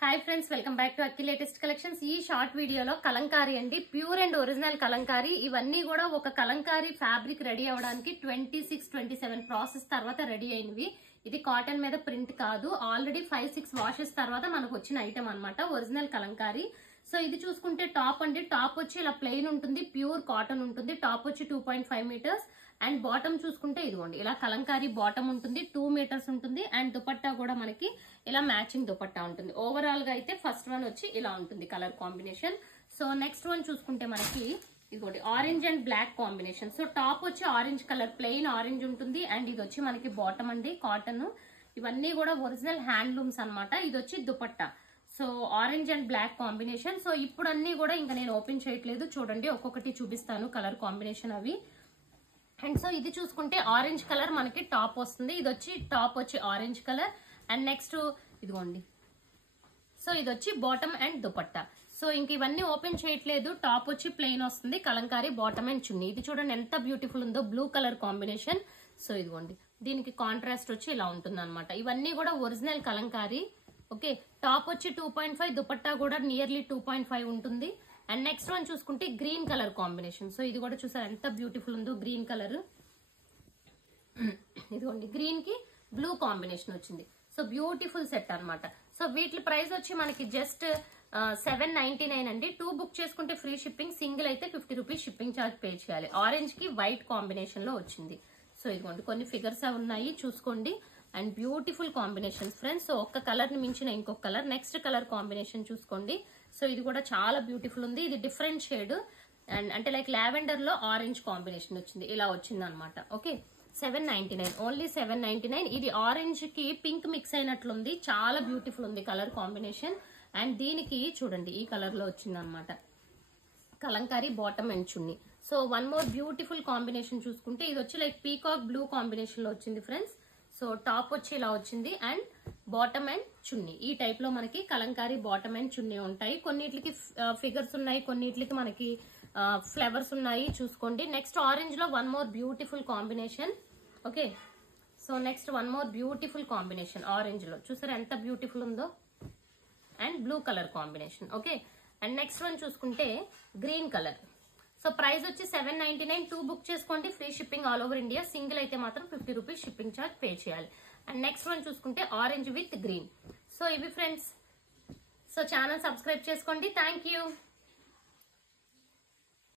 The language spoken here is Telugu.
Hi friends, welcome back to Akki latest collections. ఈ షార్ట్ వీడియోలో కలంకారీ అండి, ప్యూర్ అండ్ ఒరిజినల్ కలంకారీ. ఇవన్నీ కూడా ఒక కలంకారీ ఫ్యాబ్రిక్ రెడీ అవడానికి 26-27 ప్రాసెస్ తర్వాత రెడీ అయినవి. ఇది కాటన్ మీద ప్రింట్ కాదు, ఆల్రెడీ 5-6 వాషెస్ తర్వాత మనకు వచ్చిన ఐటమ్ అన్నమాట, ఒరిజినల్ కలంకారీ. సో ఇది చూసుకుంటే టాప్ అండి, టాప్ వచ్చి ఇలా ప్లెయిన్ ఉంటుంది, ప్యూర్ కాటన్ ఉంటుంది. టాప్ వచ్చి 2.5 మీటర్స్ అండ్ బాటమ్ చూసుకుంటే ఇదిగోండి ఇలా కలంకారీ బాటమ్ ఉంటుంది, 2 మీటర్స్ ఉంటుంది. అండ్ దుపట్టా కూడా మనకి ఇలా మ్యాచింగ్ దుపట్టా ఉంటుంది. ఓవరాల్ గా అయితే ఫస్ట్ వన్ వచ్చి ఇలా ఉంటుంది colour combination. So next one చూసుకుంటే మనకి ఇదిగోండి orange and black combination. So top వచ్చి ఆరెంజ్ కలర్, ప్లెయిన్ ఆరెంజ్ ఉంటుంది. అండ్ ఇది వచ్చి మనకి బాటమ్ అండి, కాటన్. ఇవన్నీ కూడా ఒరిజినల్ హ్యాండ్లూమ్స్ అన్నమాట. ఇది వచ్చి dupatta. So orange and black combination. So ఇప్పుడు అన్ని కూడా ఇంకా నేను ఓపెన్ చేయట్లేదు, చూడండి ఒక్కొక్కటి చూపిస్తాను కలర్ కాంబినేషన్ అవి. అండ్ సో ఇది చూసుకుంటే ఆరెంజ్ కలర్ మనకి టాప్ వస్తుంది. ఇది వచ్చి టాప్ వచ్చి ఆరెంజ్ కలర్. అండ్ నెక్స్ట్ ఇదిగోండి, సో ఇది వచ్చి బాటమ్ అండ్ దుపట్టా. సో ఇంక ఇవన్నీ ఓపెన్ చేయట్లేదు. టాప్ వచ్చి ప్లెయిన్ వస్తుంది, కలంకారీ బాటమ్ అండ్ చున్నీ. ఇది చూడండి ఎంత బ్యూటిఫుల్ ఉందో, బ్లూ కలర్ కాంబినేషన్. సో ఇదిగోండి దీనికి కాంట్రాస్ట్ వచ్చి ఇలా ఉంటుంది అనమాట. ఇవన్నీ కూడా ఒరిజినల్ కలంకారీ. ఓకే, టాప్ వచ్చి 2.5, దుపట్టా కూడా నియర్లీ 2.5 ఉంటుంది. అండ్ నెక్స్ట్ వన్ చూసుకుంటే గ్రీన్ కలర్ కాంబినేషన్. సో ఇది కూడా చూసారు ఎంత బ్యూటిఫుల్ ఉందో, గ్రీన్ కలర్. ఇదిగోండి గ్రీన్ కి బ్లూ కాంబినేషన్ వచ్చింది. సో బ్యూటిఫుల్ సెట్ అన్నమాట. సో వీటి ప్రైస్ వచ్చి మనకి జస్ట్ 799 అండి. 2 బుక్ చేసుకుంటే ఫ్రీ షిప్పింగ్, సింగిల్ అయితే 50 రూపీస్ షిప్పింగ్ ఛార్జ్ పే చేయాలి. ఆరెంజ్ కి వైట్ కాంబినేషన్ లో వచ్చింది. సో ఇదిగోండి కొన్ని ఫిగర్స్ ఉన్నాయి చూసుకోండి. And beautiful combination friends. So ఒక్క కలర్ ని మించిన ఇంకొక కలర్. నెక్స్ట్ కలర్ కాంబినేషన్ చూసుకోండి. సో ఇది కూడా చాలా బ్యూటిఫుల్ ఉంది. ఇది డిఫరెంట్ షేడ్ అండ్ అంటే లైక్ లావెండర్ లో ఆరెంజ్ కాంబినేషన్ వచ్చింది, ఇలా వచ్చింది అనమాట. Okay, 799, only 799. ఇది ఆరెంజ్ కి పింక్ మిక్స్ అయినట్లుంది, చాలా బ్యూటిఫుల్ ఉంది కలర్ కాంబినేషన్. అండ్ దీనికి చూడండి ఈ కలర్ లో వచ్చింది అనమాట, Kalamkari bottom and chunni. So one more beautiful combination చూసుకుంటే ఇది వచ్చి లైక్ పీకాక్ బ్లూ కాంబినేషన్ లో వచ్చింది ఫ్రెండ్స్. సో టాప్ వచ్చి ఇలా వచ్చింది అండ్ బాటమ్ అండ్ చున్నీ. ఈ టైప్ లో మనకి కలంకారీ బాటమ్ అండ్ చున్నీ ఉంటాయి. కొన్నిటికి ఫిగర్స్ ఉన్నాయి, కొన్నిటికి మనకి ఫ్లవర్స్ ఉన్నాయి చూసుకోండి. నెక్స్ట్ ఆరెంజ్ లో one more beautiful combination. Okay, so next one more beautiful combination orange లో, చూసారా ఎంత బ్యూటిఫుల్ ఉందో. And blue colour combination. Okay, and next one చూసుకుంటే గ్రీన్ కలర్. సో ప్రైస్ వచ్చి 799. 2 బుక్ చేసుకోండి, free shipping all over India. Single అయితే మాత్రం 50 రూపీస్ షిప్పింగ్ ఛార్జ్ పే చేయాలి. అండ్ నెక్స్ట్ వన్ చూసుకుంటే ఆరెంజ్ విత్ గ్రీన్. సో ఇవి ఫ్రెండ్స్. సో ఛానల్ సబ్స్క్రైబ్ చేసుకోండి. Thank you.